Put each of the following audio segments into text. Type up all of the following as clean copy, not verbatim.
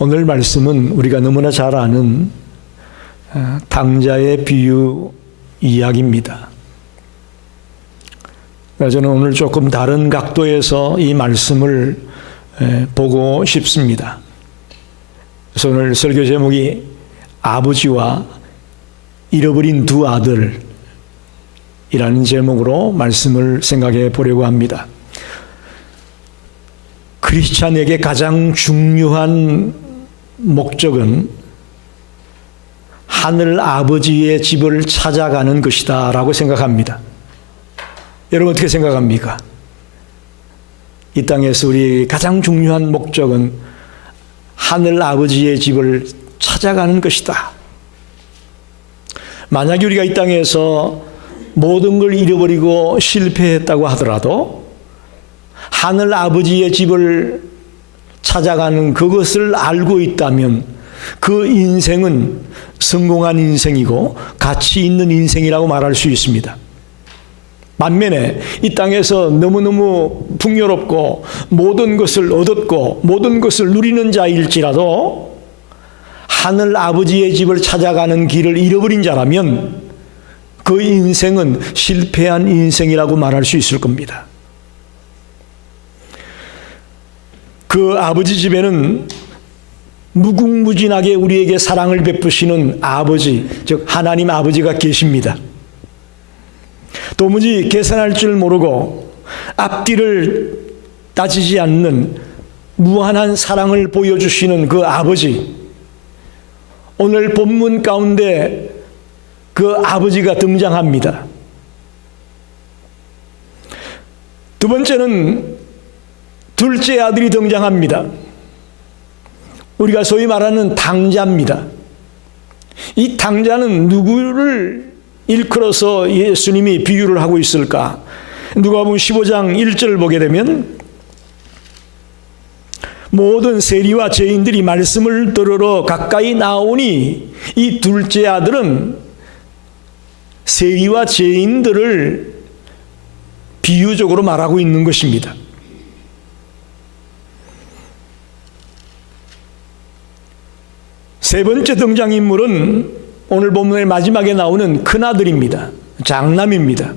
오늘 말씀은 우리가 너무나 잘 아는 당자의 비유 이야기입니다. 저는 오늘 조금 다른 각도에서 이 말씀을 보고 싶습니다. 그래서 오늘 설교 제목이 아버지와 잃어버린 두 아들이라는 제목으로 말씀을 생각해 보려고 합니다. 크리스찬에게 가장 중요한 목적은 하늘 아버지의 집을 찾아가는 것이다 라고 생각합니다. 여러분 어떻게 생각합니까? 이 땅에서 우리 가장 중요한 목적은 하늘 아버지의 집을 찾아가는 것이다. 만약에 우리가 이 땅에서 모든 걸 잃어버리고 실패했다고 하더라도 하늘 아버지의 집을 찾아가는 그것을 알고 있다면 그 인생은 성공한 인생이고 가치 있는 인생이라고 말할 수 있습니다. 반면에 이 땅에서 너무너무 풍요롭고 모든 것을 얻었고 모든 것을 누리는 자일지라도 하늘 아버지의 집을 찾아가는 길을 잃어버린 자라면 그 인생은 실패한 인생이라고 말할 수 있을 겁니다. 그 아버지 집에는 무궁무진하게 우리에게 사랑을 베푸시는 아버지, 즉 하나님 아버지가 계십니다. 도무지 계산할 줄 모르고 앞뒤를 따지지 않는 무한한 사랑을 보여주시는 그 아버지, 오늘 본문 가운데 그 아버지가 등장합니다. 두 번째는 둘째 아들이 등장합니다. 우리가 소위 말하는 당자입니다. 이 당자는 누구를 일컬어서 예수님이 비유를 하고 있을까? 누가복음 15장 1절을 보게 되면 모든 세리와 죄인들이 말씀을 들으러 가까이 나오니 이 둘째 아들은 세리와 죄인들을 비유적으로 말하고 있는 것입니다. 세 번째 등장인물은 오늘 본문의 마지막에 나오는 큰아들입니다. 장남입니다.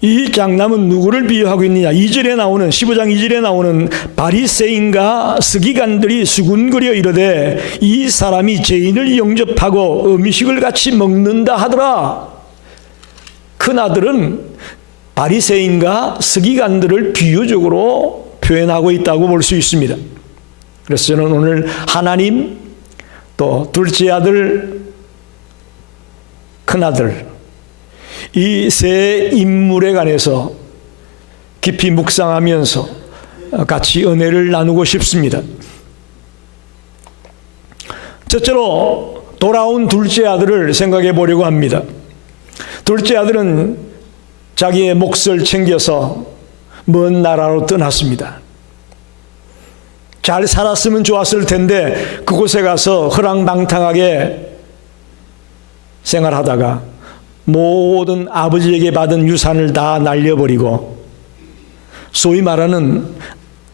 이 장남은 누구를 비유하고 있느냐? 2절에 나오는 15장 2절에 나오는 바리새인과 서기관들이 수군거려 이르되 이 사람이 죄인을 영접하고 음식을 같이 먹는다 하더라. 큰아들은 바리새인과 서기관들을 비유적으로 표현하고 있다고 볼 수 있습니다. 그래서 저는 오늘 하나님, 또 둘째 아들, 큰아들, 이 세 인물에 관해서 깊이 묵상하면서 같이 은혜를 나누고 싶습니다. 첫째로 돌아온 둘째 아들을 생각해 보려고 합니다. 둘째 아들은 자기의 몫을 챙겨서 먼 나라로 떠났습니다. 잘 살았으면 좋았을 텐데 그곳에 가서 허랑방탕하게 생활하다가 모든 아버지에게 받은 유산을 다 날려버리고 소위 말하는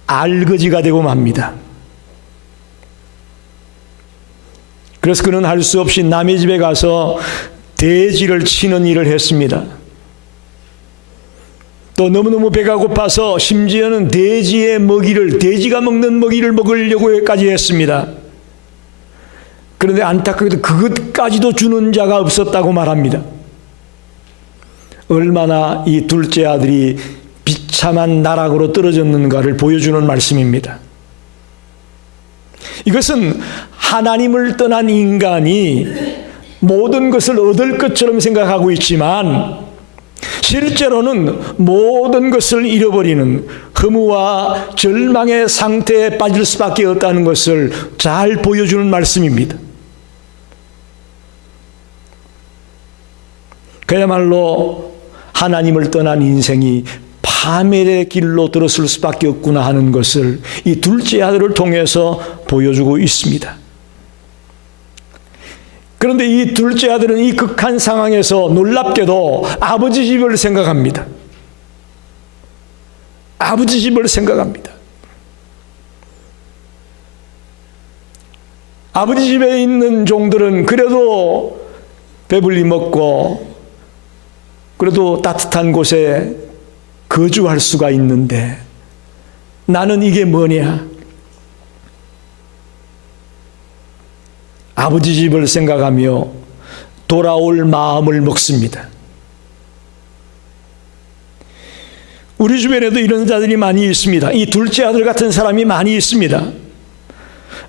알거지가 되고 맙니다. 그래서 그는 할 수 없이 남의 집에 가서 돼지를 치는 일을 했습니다. 또 너무너무 배가 고파서 심지어는 돼지의 먹이를, 돼지가 먹는 먹이를 먹으려고까지 했습니다. 그런데 안타깝게도 그것까지도 주는 자가 없었다고 말합니다. 얼마나 이 둘째 아들이 비참한 나락으로 떨어졌는가를 보여주는 말씀입니다. 이것은 하나님을 떠난 인간이 모든 것을 얻을 것처럼 생각하고 있지만 실제로는 모든 것을 잃어버리는 허무와 절망의 상태에 빠질 수밖에 없다는 것을 잘 보여주는 말씀입니다. 그야말로 하나님을 떠난 인생이 파멸의 길로 들었을 수밖에 없구나 하는 것을 이 둘째 아들을 통해서 보여주고 있습니다. 그런데 이 둘째 아들은 이 극한 상황에서 놀랍게도 아버지 집을 생각합니다. 아버지 집을 생각합니다. 아버지 집에 있는 종들은 그래도 배불리 먹고 그래도 따뜻한 곳에 거주할 수가 있는데 나는 이게 뭐냐? 아버지 집을 생각하며 돌아올 마음을 먹습니다. 우리 주변에도 이런 자들이 많이 있습니다. 이 둘째 아들 같은 사람이 많이 있습니다.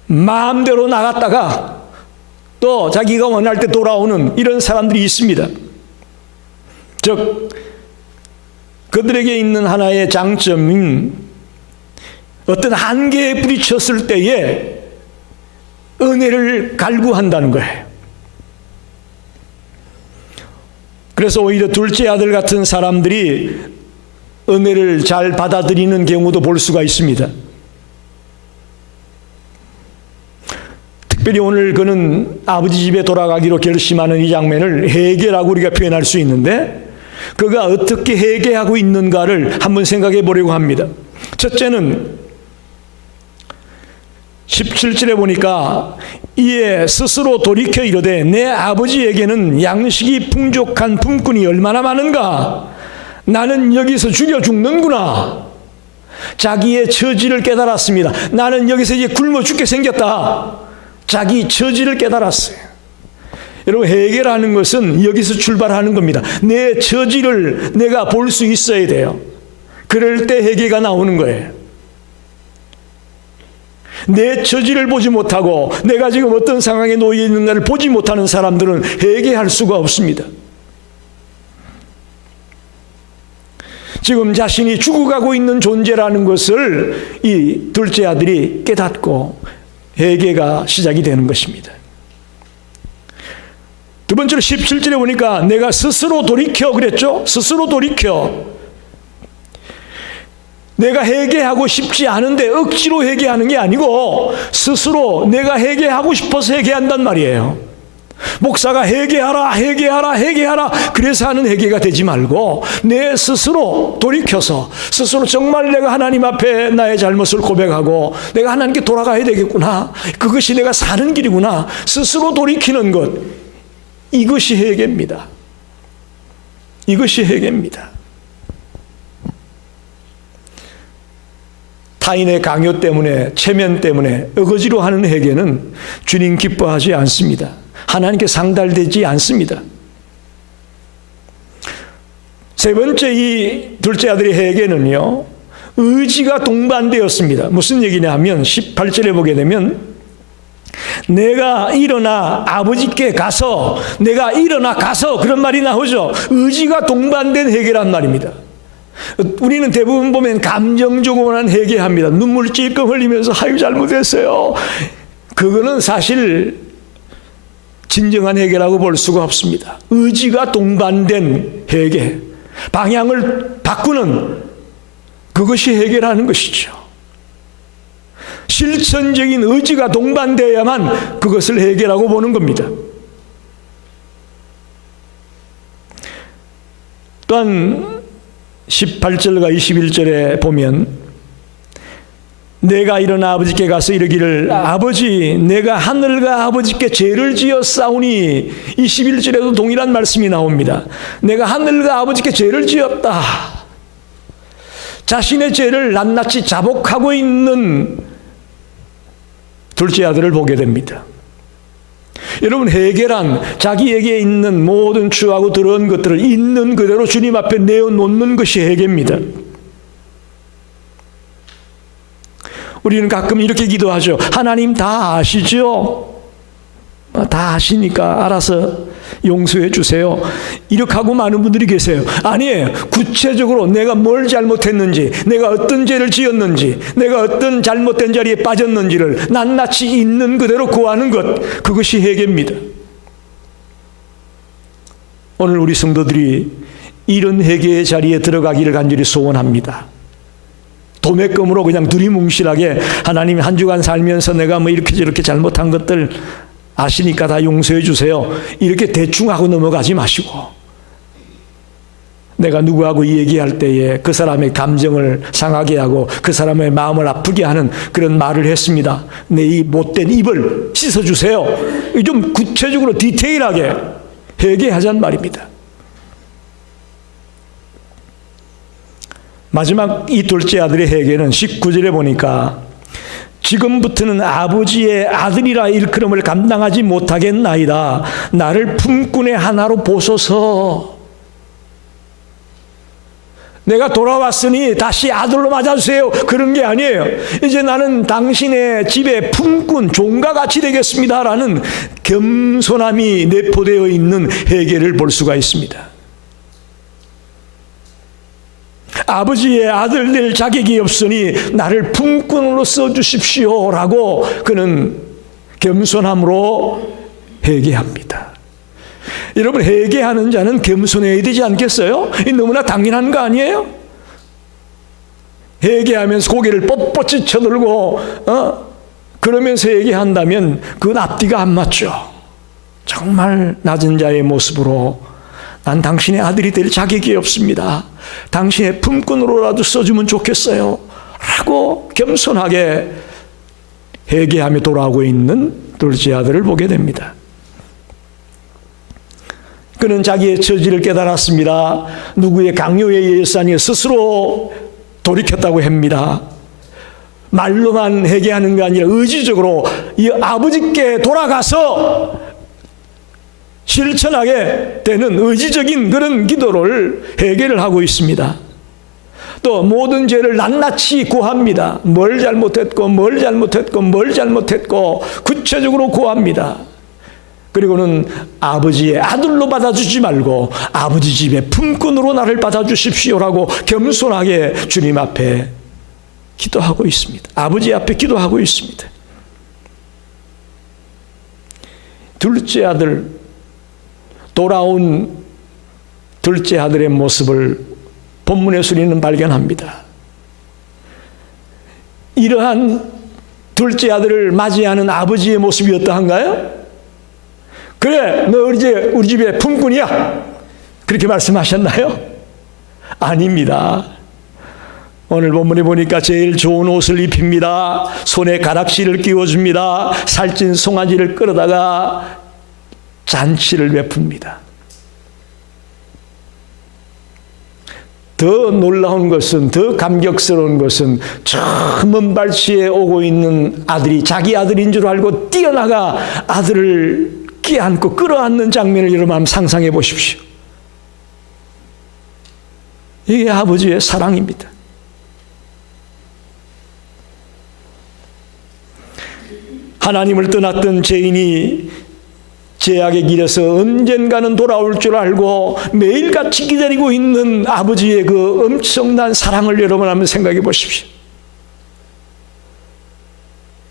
마음대로 나갔다가 또 자기가 원할 때 돌아오는 이런 사람들이 있습니다. 즉 그들에게 있는 하나의 장점은 어떤 한계에 부딪혔을 때에 은혜를 갈구한다는 거예요. 그래서 오히려 둘째 아들 같은 사람들이 은혜를 잘 받아들이는 경우도 볼 수가 있습니다. 특별히 오늘 그는 아버지 집에 돌아가기로 결심하는 이 장면을 회개라고 우리가 표현할 수 있는데 그가 어떻게 회개하고 있는가를 한번 생각해 보려고 합니다. 첫째는 17절에 보니까 이에 스스로 돌이켜 이르되 내 아버지에게는 양식이 풍족한 품꾼이 얼마나 많은가? 나는 여기서 죽여 죽는구나. 자기의 처지를 깨달았습니다. 나는 여기서 이제 굶어 죽게 생겼다. 자기 처지를 깨달았어요. 여러분, 회개라는 것은 여기서 출발하는 겁니다. 내 처지를 내가 볼 수 있어야 돼요. 그럴 때 회개가 나오는 거예요. 내 처지를 보지 못하고 내가 지금 어떤 상황에 놓여 있는가를 보지 못하는 사람들은 회개할 수가 없습니다. 지금 자신이 죽어가고 있는 존재라는 것을 이 둘째 아들이 깨닫고 회개가 시작이 되는 것입니다. 두 번째로 17절에 보니까 내가 스스로 돌이켜 그랬죠? 스스로 돌이켜. 내가 회개하고 싶지 않은데 억지로 회개하는 게 아니고 스스로 내가 회개하고 싶어서 회개한단 말이에요. 목사가 회개하라 회개하라 회개하라 그래서 하는 회개가 되지 말고 내 스스로 돌이켜서 스스로 정말 내가 하나님 앞에 나의 잘못을 고백하고 내가 하나님께 돌아가야 되겠구나, 그것이 내가 사는 길이구나, 스스로 돌이키는 것, 이것이 회개입니다. 이것이 회개입니다. 타인의 강요 때문에, 체면 때문에 어거지로 하는 회개는 주님 기뻐하지 않습니다. 하나님께 상달되지 않습니다. 세 번째 이 둘째 아들의 회개는요, 의지가 동반되었습니다. 무슨 얘기냐 하면 18절에 보게 되면 내가 일어나 아버지께 가서, 내가 일어나 가서, 그런 말이 나오죠. 의지가 동반된 회개란 말입니다. 우리는 대부분 보면 감정적으로만 회개합니다. 눈물 찔끔 흘리면서 아유 잘못했어요. 그거는 사실 진정한 회개라고 볼 수가 없습니다. 의지가 동반된 회개, 방향을 바꾸는 그것이 회개라는 것이죠. 실천적인 의지가 동반되어야만 그것을 회개라고 보는 겁니다. 또한 18절과 21절에 보면 내가 일어나 아버지께 가서 이르기를 아버지 내가 하늘과 아버지께 죄를 지었사오니, 21절에도 동일한 말씀이 나옵니다. 내가 하늘과 아버지께 죄를 지었다. 자신의 죄를 낱낱이 자복하고 있는 둘째 아들을 보게 됩니다. 여러분, 회개란 자기에게 있는 모든 추하고 더러운 것들을 있는 그대로 주님 앞에 내어놓는 것이 회개입니다. 우리는 가끔 이렇게 기도하죠. 하나님 다 아시죠? 다 아시니까 알아서 용서해 주세요. 이렇게 하고 많은 분들이 계세요. 아니에요. 구체적으로 내가 뭘 잘못했는지, 내가 어떤 죄를 지었는지, 내가 어떤 잘못된 자리에 빠졌는지를 낱낱이 있는 그대로 구하는 것, 그것이 회개입니다. 오늘 우리 성도들이 이런 회개의 자리에 들어가기를 간절히 소원합니다. 도매금으로 그냥 두리뭉실하게 하나님 한 주간 살면서 내가 뭐 이렇게 저렇게 잘못한 것들 아시니까 다 용서해 주세요, 이렇게 대충 하고 넘어가지 마시고 내가 누구하고 얘기할 때에 그 사람의 감정을 상하게 하고 그 사람의 마음을 아프게 하는 그런 말을 했습니다. 내 이 못된 입을 씻어주세요. 좀 구체적으로 디테일하게 회개하자는 말입니다. 마지막 이 둘째 아들의 회개는 19절에 보니까 지금부터는 아버지의 아들이라 일컬음을 감당하지 못하겠나이다. 나를 품꾼의 하나로 보소서. 내가 돌아왔으니 다시 아들로 맞아주세요. 그런 게 아니에요. 이제 나는 당신의 집에 품꾼, 종과 같이 되겠습니다. 라는 겸손함이 내포되어 있는 회개를 볼 수가 있습니다. 아버지의 아들 될 자격이 없으니 나를 품꾼으로 써주십시오. 라고 그는 겸손함으로 회개합니다. 여러분, 회개하는 자는 겸손해야 되지 않겠어요? 너무나 당연한 거 아니에요? 회개하면서 고개를 뻣뻣이 쳐들고 그러면서 회개한다면 그건 앞뒤가 안 맞죠. 정말 낮은 자의 모습으로 난 당신의 아들이 될 자격이 없습니다. 당신의 품꾼으로라도 써주면 좋겠어요. 라고 겸손하게 회개하며 돌아오고 있는 둘째 아들을 보게 됩니다. 그는 자기의 처지를 깨달았습니다. 누구의 강요에 의해서 아니라 스스로 돌이켰다고 합니다. 말로만 회개하는 게 아니라 의지적으로 이 아버지께 돌아가서 실천하게 되는 의지적인 그런 기도를 회개를 하고 있습니다. 또 모든 죄를 낱낱이 고합니다. 뭘 잘못했고 뭘 잘못했고 뭘 잘못했고 구체적으로 고합니다. 그리고는 아버지의 아들로 받아주지 말고 아버지 집의 품꾼으로 나를 받아주십시오라고 겸손하게 주님 앞에 기도하고 있습니다. 아버지 앞에 기도하고 있습니다. 둘째 아들, 돌아온 둘째 아들의 모습을 본문에서 우리는 발견합니다. 이러한 둘째 아들을 맞이하는 아버지의 모습이 어떠한가요? 그래, 너 이제 우리 집의 품꾼이야. 그렇게 말씀하셨나요? 아닙니다. 오늘 본문에 보니까 제일 좋은 옷을 입힙니다. 손에 가락시를 끼워줍니다. 살찐 송아지를 끌어다가 잔치를 베풉니다. 더 놀라운 것은, 더 감격스러운 것은 저 먼 발치에 오고 있는 아들이 자기 아들인 줄 알고 뛰어나가 아들을 끼안고 끌어안는 장면을 여러분 한번 상상해 보십시오. 이게 아버지의 사랑입니다. 하나님을 떠났던 죄인이 죄악의 길에서 언젠가는 돌아올 줄 알고 매일같이 기다리고 있는 아버지의 그 엄청난 사랑을 여러분 한번 생각해 보십시오.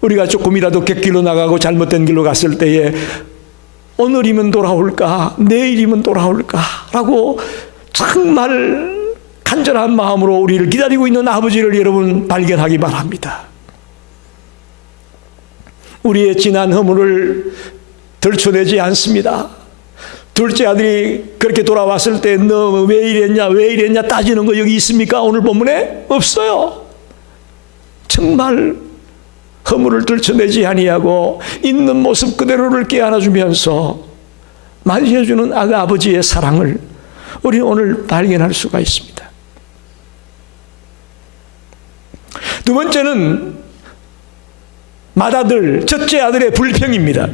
우리가 조금이라도 객길로 나가고 잘못된 길로 갔을 때에 오늘이면 돌아올까, 내일이면 돌아올까 라고 정말 간절한 마음으로 우리를 기다리고 있는 아버지를 여러분 발견하기 바랍니다. 우리의 지난 허물을 들춰내지 않습니다. 둘째 아들이 그렇게 돌아왔을 때 너 왜 이랬냐 따지는 거 여기 있습니까? 오늘 본문에 없어요. 정말 허물을 들춰내지 아니하고 있는 모습 그대로를 깨안아주면서 맞이해주는 아버지의 사랑을 우리 오늘 발견할 수가 있습니다. 두 번째는 맏아들, 첫째 아들의 불평입니다.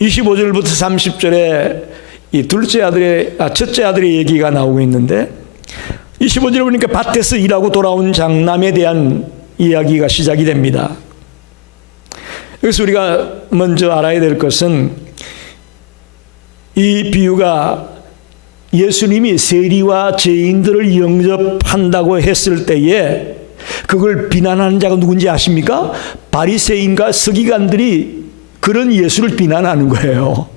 25절부터 30절에 이 첫째 아들의 얘기가 나오고 있는데 25절에 보니까 밭에서 일하고 돌아온 장남에 대한 이야기가 시작이 됩니다. 그래서 우리가 먼저 알아야 될 것은 이 비유가 예수님이 세리와 죄인들을 영접한다고 했을 때에 그걸 비난하는 자가 누군지 아십니까? 바리새인과 서기관들이 그런 예수를 비난하는 거예요.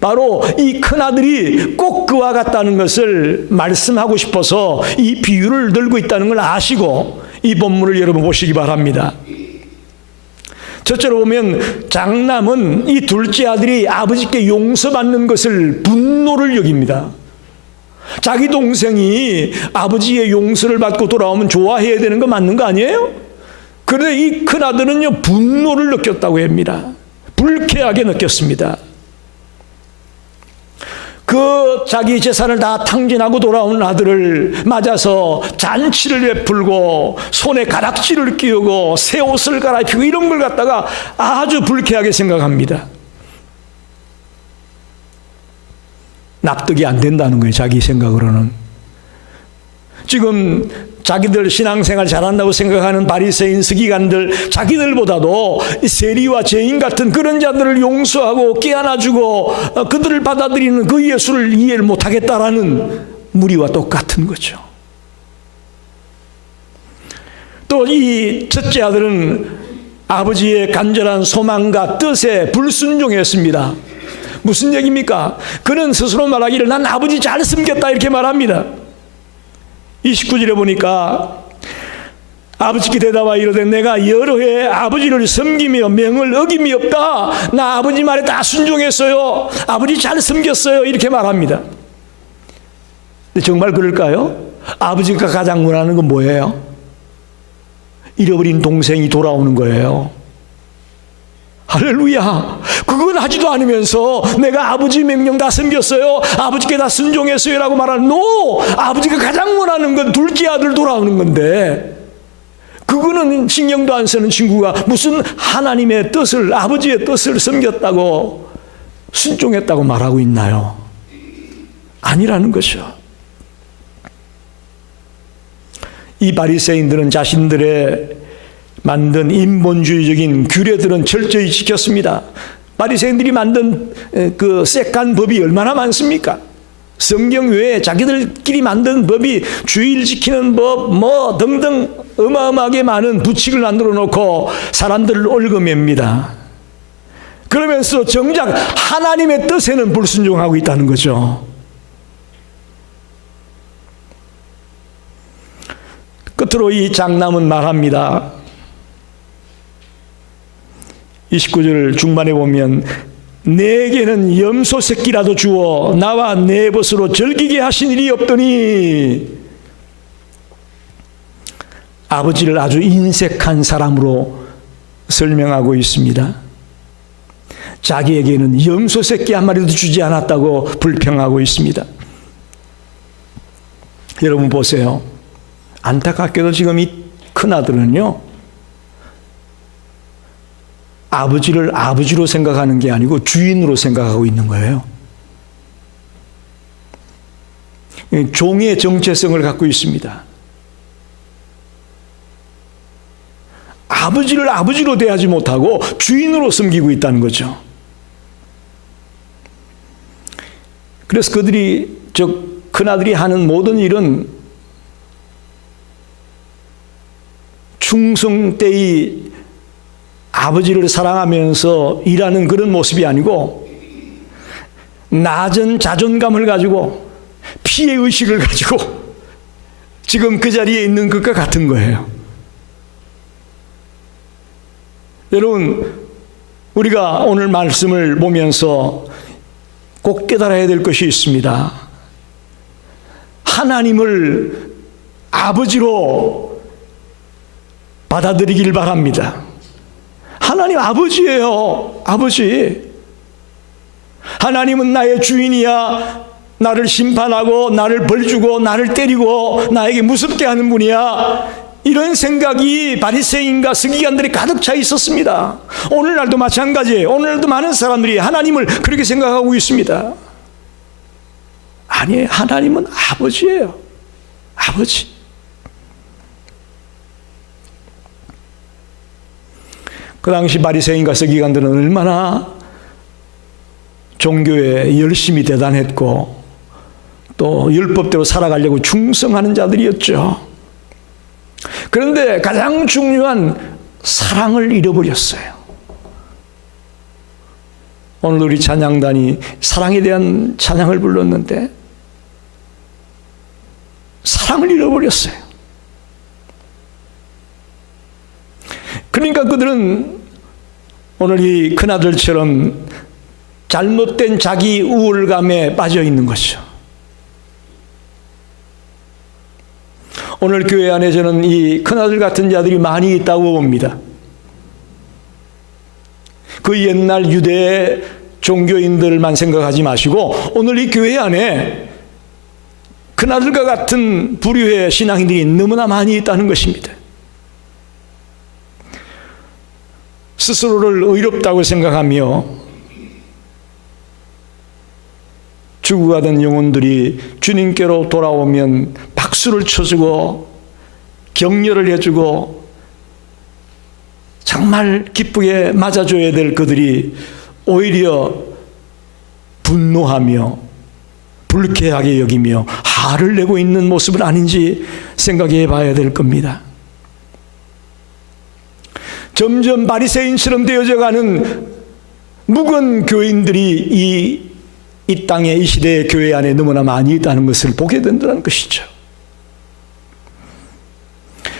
바로 이 큰아들이 꼭 그와 같다는 것을 말씀하고 싶어서 이 비유를 들고 있다는 걸 아시고 이 본문을 여러분 보시기 바랍니다. 첫째로 보면 장남은 이 둘째 아들이 아버지께 용서받는 것을 분노를 여깁니다. 자기 동생이 아버지의 용서를 받고 돌아오면 좋아해야 되는 거 맞는 거 아니에요? 그런데 이 큰아들은요, 분노를 느꼈다고 합니다. 불쾌하게 느꼈습니다. 그 자기 재산을 다 탕진하고 돌아온 아들을 맞아서 잔치를 베풀고 손에 가락지를 끼우고 새 옷을 갈아입히고 이런 걸 갖다가 아주 불쾌하게 생각합니다. 납득이 안 된다는 거예요, 자기 생각으로는. 지금 자기들 신앙생활 잘한다고 생각하는 바리새인 서기관들, 자기들보다도 세리와 죄인 같은 그런 자들을 용서하고 깨안아주고 그들을 받아들이는 그 예수를 이해를 못하겠다라는 무리와 똑같은 거죠. 또 이 첫째 아들은 아버지의 간절한 소망과 뜻에 불순종했습니다. 무슨 얘기입니까? 그는 스스로 말하기를 난 아버지 잘 섬겼다 이렇게 말합니다. 29절에 보니까 아버지께 대답하여 이르되 내가 여러 해 아버지를 섬기며 명을 어김이 없다. 나 아버지 말에 다 순종했어요. 아버지 잘 섬겼어요. 이렇게 말합니다. 근데 정말 그럴까요? 아버지가 가장 원하는 건 뭐예요? 잃어버린 동생이 돌아오는 거예요. 할렐루야. 그건 하지도 않으면서 내가 아버지 명령 다 섬겼어요, 아버지께 다 순종했어요 라고 말하는, 노! 아버지가 가장 원하는 건 둘째 아들 돌아오는 건데, 그거는 신경도 안 쓰는 친구가 무슨 하나님의 뜻을, 아버지의 뜻을 섬겼다고 순종했다고 말하고 있나요? 아니라는 것이죠. 이 바리새인들은 자신들의 만든 인본주의적인 규례들은 철저히 지켰습니다. 바리새인들이 만든 그 쎄한 법이 얼마나 많습니까? 성경 외에 자기들끼리 만든 법이 주일 지키는 법 뭐 등등 어마어마하게 많은 부칙을 만들어 놓고 사람들을 얽어맵니다. 그러면서 정작 하나님의 뜻에는 불순종하고 있다는 거죠. 끝으로 이 장남은 말합니다. 29절 중반에 보면 내게는 염소 새끼라도 주어 나와 내 벗으로 즐기게 하신 일이 없더니, 아버지를 아주 인색한 사람으로 설명하고 있습니다. 자기에게는 염소 새끼 한 마리도 주지 않았다고 불평하고 있습니다. 여러분 보세요. 안타깝게도 지금 이 큰아들은요, 아버지를 아버지로 생각하는 게 아니고 주인으로 생각하고 있는 거예요. 종의 정체성을 갖고 있습니다. 아버지를 아버지로 대하지 못하고 주인으로 섬기고 있다는 거죠. 그래서 그들이, 즉 큰아들이 하는 모든 일은 충성 때의 아버지를 사랑하면서 일하는 그런 모습이 아니고, 낮은 자존감을 가지고 피해의식을 가지고 지금 그 자리에 있는 것과 같은 거예요. 여러분, 우리가 오늘 말씀을 보면서 꼭 깨달아야 될 것이 있습니다. 하나님을 아버지로 받아들이길 바랍니다. 하나님 아버지예요. 아버지. 하나님은 나의 주인이야. 나를 심판하고 나를 벌주고 나를 때리고 나에게 무섭게 하는 분이야. 이런 생각이 바리새인과 서기관들이 가득 차 있었습니다. 오늘날도 마찬가지예요. 오늘날도 많은 사람들이 하나님을 그렇게 생각하고 있습니다. 아니에요. 하나님은 아버지예요. 아버지. 그 당시 바리새인과 서기관들은 얼마나 종교에 열심히 대단했고 또 율법대로 살아가려고 충성하는 자들이었죠. 그런데 가장 중요한 사랑을 잃어버렸어요. 오늘 우리 찬양단이 사랑에 대한 찬양을 불렀는데 사랑을 잃어버렸어요. 그러니까 그들은 오늘 이 큰아들처럼 잘못된 자기 우월감에 빠져 있는 거죠. 오늘 교회 안에 저는 이 큰아들 같은 자들이 많이 있다고 봅니다. 그 옛날 유대 종교인들만 생각하지 마시고 오늘 이 교회 안에 큰아들과 같은 부류의 신앙인들이 너무나 많이 있다는 것입니다. 스스로를 의롭다고 생각하며 죽어가던 영혼들이 주님께로 돌아오면 박수를 쳐주고 격려를 해주고 정말 기쁘게 맞아줘야 될 그들이 오히려 분노하며 불쾌하게 여기며 화를 내고 있는 모습은 아닌지 생각해 봐야 될 겁니다. 점점 바리새인처럼 되어져가는 묵은 교인들이 이 땅에 이 시대의 교회 안에 너무나 많이 있다는 것을 보게 된다는 것이죠.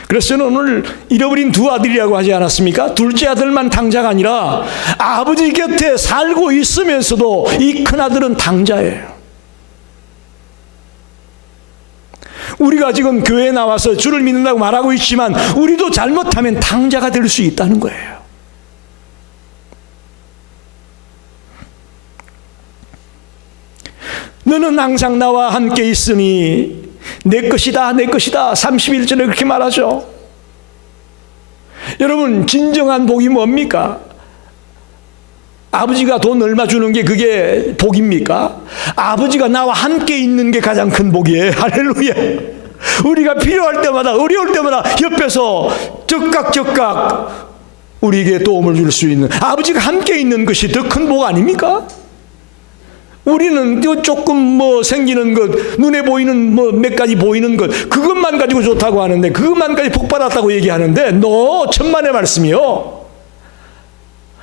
그래서 저는 오늘 잃어버린 두 아들이라고 하지 않았습니까? 둘째 아들만 당자가 아니라 아버지 곁에 살고 있으면서도 이 큰아들은 당자예요. 우리가 지금 교회에 나와서 주를 믿는다고 말하고 있지만 우리도 잘못하면 당자가 될 수 있다는 거예요. 너는 항상 나와 함께 있으니 내 것이다 내 것이다 31절에 그렇게 말하죠. 여러분 진정한 복이 뭡니까? 아버지가 돈 얼마 주는 게 그게 복입니까? 아버지가 나와 함께 있는 게 가장 큰 복이에요. 할렐루야. 우리가 필요할 때마다 어려울 때마다 옆에서 적각 우리에게 도움을 줄 수 있는 아버지가 함께 있는 것이 더 큰 복 아닙니까? 우리는 조금 생기는 것, 눈에 보이는 몇 가지 보이는 것, 그것만 가지고 좋다고 하는데, 그것만까지 복 받았다고 얘기하는데, 천만의 말씀이요.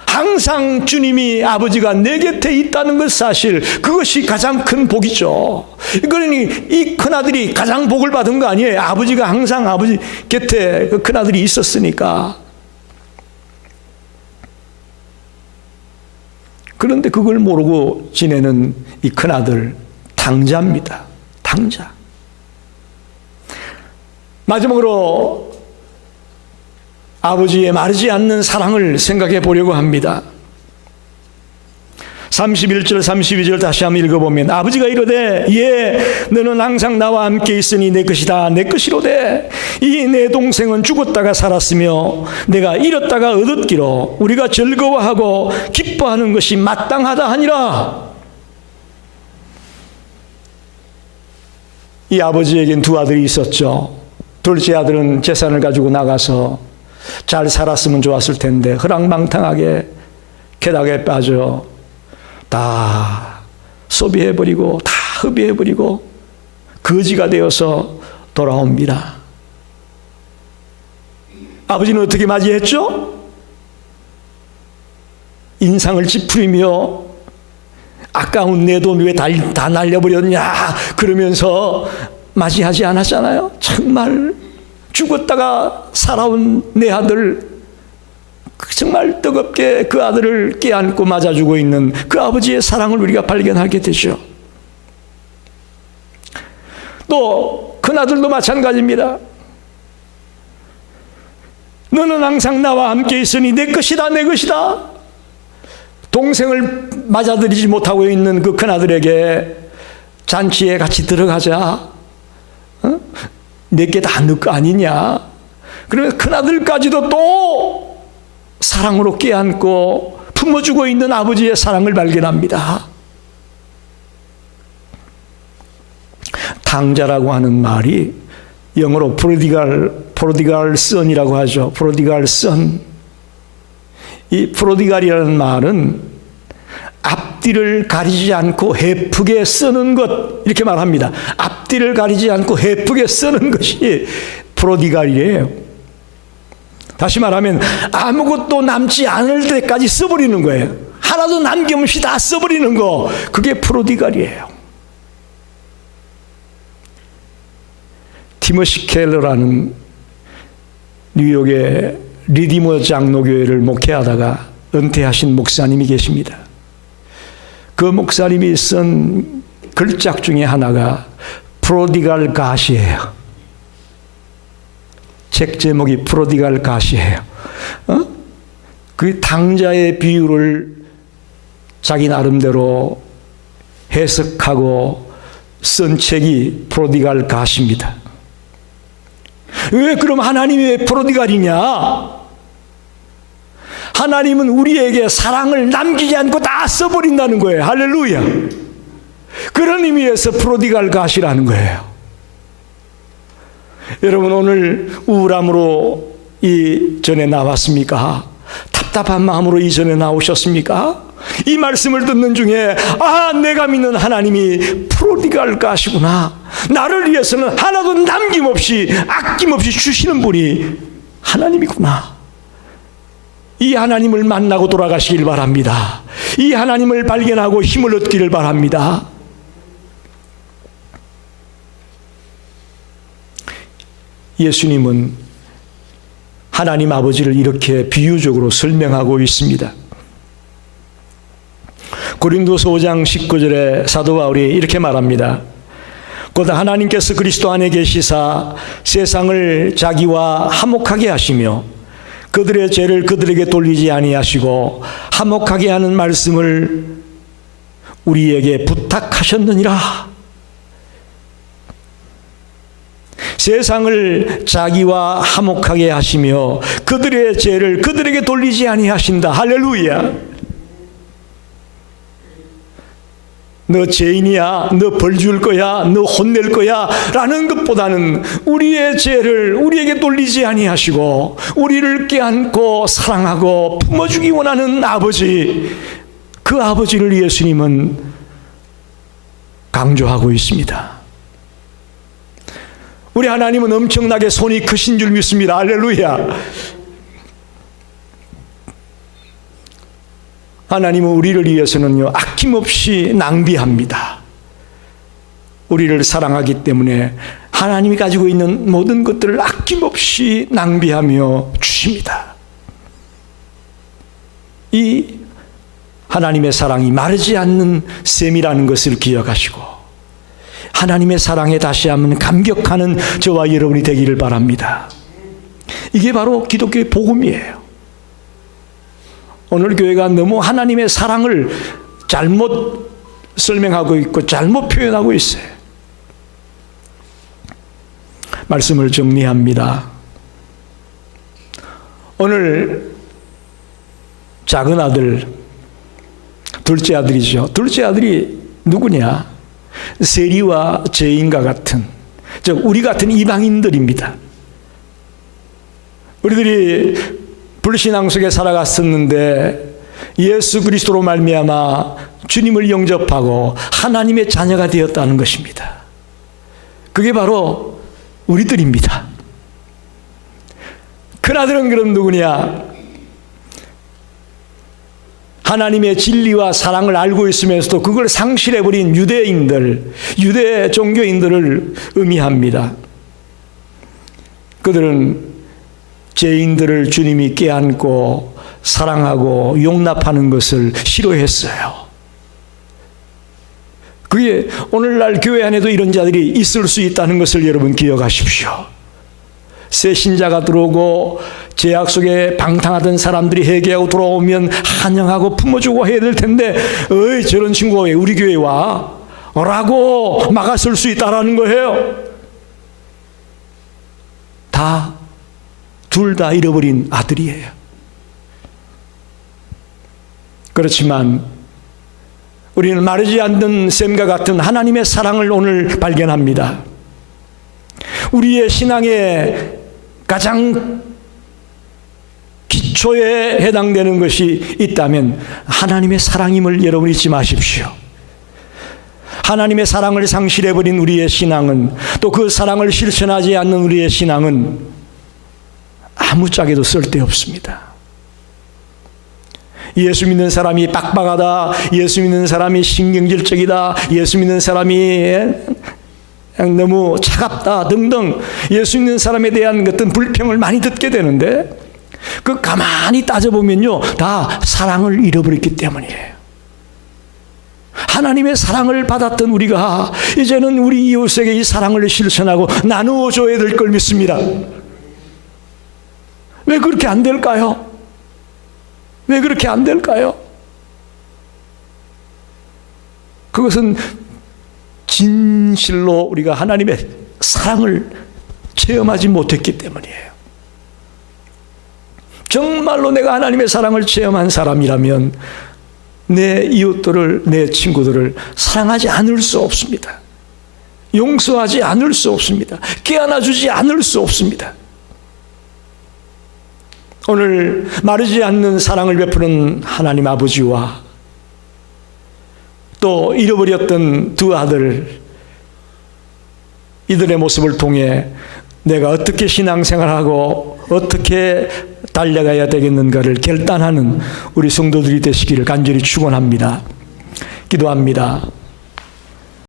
항상 주님이 아버지가 내 곁에 있다는 것 사실, 그것이 가장 큰 복이죠. 그러니 이 큰아들이 가장 복을 받은 거 아니에요. 아버지가 항상 아버지 곁에 그 큰아들이 있었으니까. 그런데 그걸 모르고 지내는 이 큰아들 당자입니다. 당자. 마지막으로 아버지의 마르지 않는 사랑을 생각해 보려고 합니다. 31절 32절 다시 한번 읽어보면 아버지가 이르되 예 너는 항상 나와 함께 있으니 내 것이다 내 것이로되 이 내 동생은 죽었다가 살았으며 내가 잃었다가 얻었기로 우리가 즐거워하고 기뻐하는 것이 마땅하다 하니라. 이 아버지에겐 두 아들이 있었죠. 둘째 아들은 재산을 가지고 나가서 잘 살았으면 좋았을 텐데 허랑방탕하게 쾌락에 빠져 다 소비해버리고 다 흡입해버리고 거지가 되어서 돌아옵니다. 아버지는 어떻게 맞이했죠? 인상을 찌푸리며 아까운 내 돈 왜 다 날려버렸냐 그러면서 맞이하지 않았잖아요. 정말 죽었다가 살아온 내 아들 정말 뜨겁게 그 아들을 껴안고 맞아주고 있는 그 아버지의 사랑을 우리가 발견하게 되죠. 또 큰아들도 마찬가지입니다. 너는 항상 나와 함께 있으니 내 것이다 내 것이다. 동생을 맞아들이지 못하고 있는 그 큰아들에게 잔치에 같이 들어가자. 내게 다 너 거 아니냐. 그러면 큰아들까지도 또 사랑으로 껴안고 품어주고 있는 아버지의 사랑을 발견합니다. 당자라고 하는 말이 영어로 프로디갈 선이라고 하죠. 프로디갈 선. 이 프로디갈이라는 말은 앞뒤를 가리지 않고 헤프게 쓰는 것 이렇게 말합니다. 앞뒤를 가리지 않고 헤프게 쓰는 것이 프로디갈이에요. 다시 말하면 아무것도 남지 않을 때까지 써버리는 거예요. 하나도 남김없이 다 써버리는 거 그게 프로디갈이에요. 티머시 켈러라는 뉴욕의 리디머 장로교회를 목회하다가 은퇴하신 목사님이 계십니다. 그 목사님이 쓴 글작 중에 하나가 프로디갈 갓이에요. 책 제목이 프로디갈 갓이에요. 그 당자의 비유를 자기 나름대로 해석하고 쓴 책이 프로디갈 갓입니다. 왜 그럼 하나님이 왜 프로디갈이냐? 하나님은 우리에게 사랑을 남기지 않고 다 써버린다는 거예요. 할렐루야. 그런 의미에서 프로디갈 갓이라는 거예요. 여러분, 오늘 우울함으로 이전에 나왔습니까? 답답한 마음으로 이전에 나오셨습니까? 이 말씀을 듣는 중에 내가 믿는 하나님이 프로디갈 갓이구나. 나를 위해서는 하나도 남김없이 아낌없이 주시는 분이 하나님이구나. 이 하나님을 만나고 돌아가시길 바랍니다. 이 하나님을 발견하고 힘을 얻기를 바랍니다. 예수님은 하나님 아버지를 이렇게 비유적으로 설명하고 있습니다. 고린도서 5장 19절에 사도 바울이 이렇게 말합니다. 곧 하나님께서 그리스도 안에 계시사 세상을 자기와 화목하게 하시며 그들의 죄를 그들에게 돌리지 아니하시고 화목하게 하는 말씀을 우리에게 부탁하셨느니라. 세상을 자기와 화목하게 하시며 그들의 죄를 그들에게 돌리지 아니하신다. 할렐루야. 너 죄인이야, 너 벌 줄 거야, 너 혼낼 거야 라는 것보다는 우리의 죄를 우리에게 돌리지 아니하시고 우리를 껴안고 사랑하고 품어주기 원하는 아버지, 그 아버지를 예수님은 강조하고 있습니다. 우리 하나님은 엄청나게 손이 크신 줄 믿습니다. 할렐루야. 하나님은 우리를 위해서는요, 아낌없이 낭비합니다. 우리를 사랑하기 때문에 하나님이 가지고 있는 모든 것들을 아낌없이 낭비하며 주십니다. 이 하나님의 사랑이 마르지 않는 셈이라는 것을 기억하시고 하나님의 사랑에 다시 한번 감격하는 저와 여러분이 되기를 바랍니다. 이게 바로 기독교의 복음이에요. 오늘 교회가 너무 하나님의 사랑을 잘못 설명하고 있고 잘못 표현하고 있어요. 말씀을 정리합니다. 오늘 작은 아들, 둘째 아들이죠. 둘째 아들이 누구냐? 세리와 죄인과 같은, 즉 우리 같은 이방인들입니다. 우리들이 불신앙 속에 살아갔었는데 예수 그리스도로 말미암아 주님을 영접하고 하나님의 자녀가 되었다는 것입니다. 그게 바로 우리들입니다. 큰아들은 그럼 누구냐? 하나님의 진리와 사랑을 알고 있으면서도 그걸 상실해버린 유대인들, 유대 종교인들을 의미합니다. 그들은 죄인들을 주님이 껴안고 사랑하고 용납하는 것을 싫어했어요. 그게 오늘날 교회 안에도 이런 자들이 있을 수 있다는 것을 여러분 기억하십시오. 새 신자가 들어오고 죄악 속에 방탕하던 사람들이 회개하고 돌아오면 환영하고 품어주고 해야 될 텐데, 어이 저런 친구가 왜 우리 교회에 와? 라고 막아설 수 있다라는 거예요. 둘 다 잃어버린 아들이에요. 그렇지만 우리는 마르지 않는 샘과 같은 하나님의 사랑을 오늘 발견합니다. 우리의 신앙의 가장 기초에 해당되는 것이 있다면 하나님의 사랑임을 여러분 잊지 마십시오. 하나님의 사랑을 상실해버린 우리의 신앙은, 또 그 사랑을 실천하지 않는 우리의 신앙은 아무짝에도 쓸데없습니다. 예수 믿는 사람이 빡빡하다, 예수 믿는 사람이 신경질적이다, 예수 믿는 사람이 너무 차갑다 등등 예수 믿는 사람에 대한 어떤 불평을 많이 듣게 되는데, 그 가만히 따져보면요, 다 사랑을 잃어버렸기 때문이에요. 하나님의 사랑을 받았던 우리가 이제는 우리 이웃에게 이 사랑을 실천하고 나누어 줘야 될 걸 믿습니다. 왜 그렇게 안 될까요? 왜 그렇게 안 될까요? 그것은 진실로 우리가 하나님의 사랑을 체험하지 못했기 때문이에요. 정말로 내가 하나님의 사랑을 체험한 사람이라면 내 이웃들을, 내 친구들을 사랑하지 않을 수 없습니다. 용서하지 않을 수 없습니다. 깨어나주지 않을 수 없습니다. 오늘 마르지 않는 사랑을 베푸는 하나님 아버지와 또 잃어버렸던 두 아들, 이들의 모습을 통해 내가 어떻게 신앙생활하고 어떻게 달려가야 되겠는가를 결단하는 우리 성도들이 되시기를 간절히 축원합니다. 기도합니다.